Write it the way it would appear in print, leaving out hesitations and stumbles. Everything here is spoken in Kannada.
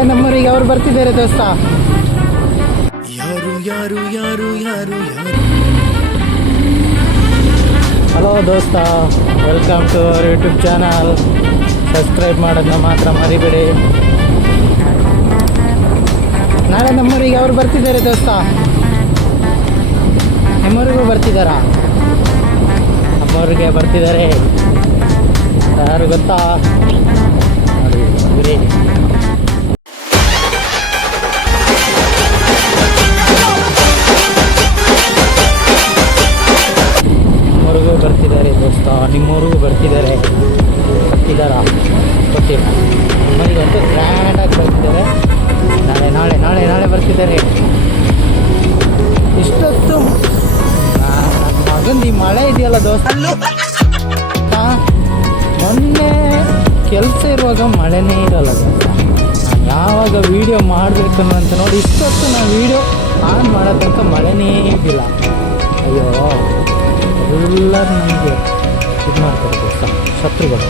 ನಾಳೆ ನಮ್ಮೂರಿಗೆ ಅವ್ರು ಬರ್ತಿದ್ದಾರೆ ದೋಸ್ತ. ಯಾರು ಯಾರು ಯಾರು ಯಾರು ಯಾರು. ಹಲೋ ದೋಸ್ತ, welcome to our YouTube channel. Subscribe ಮಾಡೋದನ್ನ ಮಾತ್ರ ಮರಿಬೇಡಿ. ನಾಳೆ ನಮ್ಮೂರಿಗೆ ಅವ್ರು ಬರ್ತಿದ್ದಾರೆ ದೋಸ್ತ. ನಿಮ್ಮೂರಿಗೂ ಬರ್ತಿದ್ದಾರಾ? ನಮ್ಮೂರಿಗೆ ಬರ್ತಿದ್ದಾರೆ. ಯಾರು ಗೊತ್ತಾ? ನೋಡಿ ಗುರಿ. ನಿಮ್ಮೂರಿಗೂ ಬರ್ತಿದ್ದಾರೆ ದೋಸ್ತ. ನಿಮ್ಮೂರಿಗೂ ಬರ್ತಿದ್ದಾರೆ. ಬರ್ತಿದ್ದಾರಾ? ಗೊತ್ತಿಲ್ಲ. ನಮ್ಮೂರಿಗಂತೂ ಗ್ರ್ಯಾಂಡಾಗಿ ಬರ್ತಿದ್ದಾರೆ. ನಾಳೆ ನಾಳೆ ನಾಳೆ ನಾಳೆ ಬರ್ತಿದ್ದಾರೆ. ಇಷ್ಟೊತ್ತು ನನ್ನ ಮಗಂದು ಈ ಮಳೆ ಇದೆಯಲ್ಲ ದೋಸ್ತ, ಮೊನ್ನೆ ಕೆಲಸ ಇರುವಾಗ ಮಳೆನೇ ಇರಲ್ಲ ದೋಸ್ತ. ನಾನು ಯಾವಾಗ ವೀಡಿಯೋ ಮಾಡಬೇಕನ್ನೋಂತ ನೋಡಿ ಇಷ್ಟೊತ್ತು ನಾನು ವೀಡಿಯೋ ಆನ್ ಮಾಡೋದಂತ ಮಳೆನೇ ಇದ್ದಿಲ್ಲ. ಅಯ್ಯೋ, ಎಲ್ಲರೂ ನಮಗೆ ಇದು ಮಾಡ್ತಾರೆ ದೋಸ್ತ, ಶತ್ರುಗಳು.